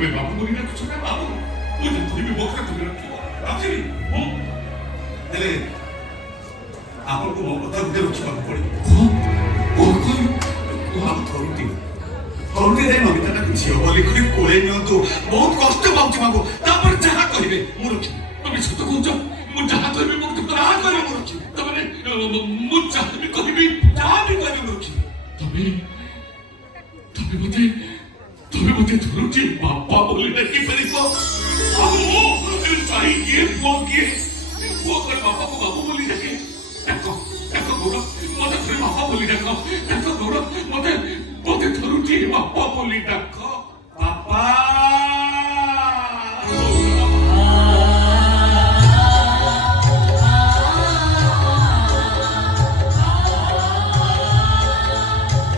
তুমি বাবু বলি না কিছু না বাবু ওই যে তুমি বকরা তুমি রাখি ହେଲେ ଆପଣଙ୍କୁ ମୋ କଥା ଗୋଟେ ରଖିବାକୁ ପଡ଼ିବ ଥରୁଟି ଯାଇ ନମିତାଟାକୁ ଝିଅ ବୋଲି କରି କୋଳେଇ ନିଅନ୍ତୁ ବହୁତ କଷ୍ଟ ପାଉଛି ବାବୁ ତାପରେ ଯାହା କହିବେ ମୁଁ ରଖିବି ତମେ ସତ କହୁଛ ମୁଁ ଯାହା କହିବି ମୁଁ ଯାହା କହିବି ମୁଁ ରଖିବି ତମେ ମୁଁ ଯାହା ବି କହିବି ମୁଁ ରଖିବି ତମେ ମତେ ଧରୁଛି ବାପା ବୋଲି ଡାକିପାରିବ ଚାହିଁ କିଏ ପୁଅ କିଏ ପୁଅ କଣ ବାପାକୁ ବାବୁ ବୋଲି ଡାକେ ଡାକ ଗୌର ମତେ ଥରେ ବାପା ବୋଲି ଡାକ ଡାକ ଗୌର ମତେ ଧରୁଛି ବାପା ବୋଲି ଡାକ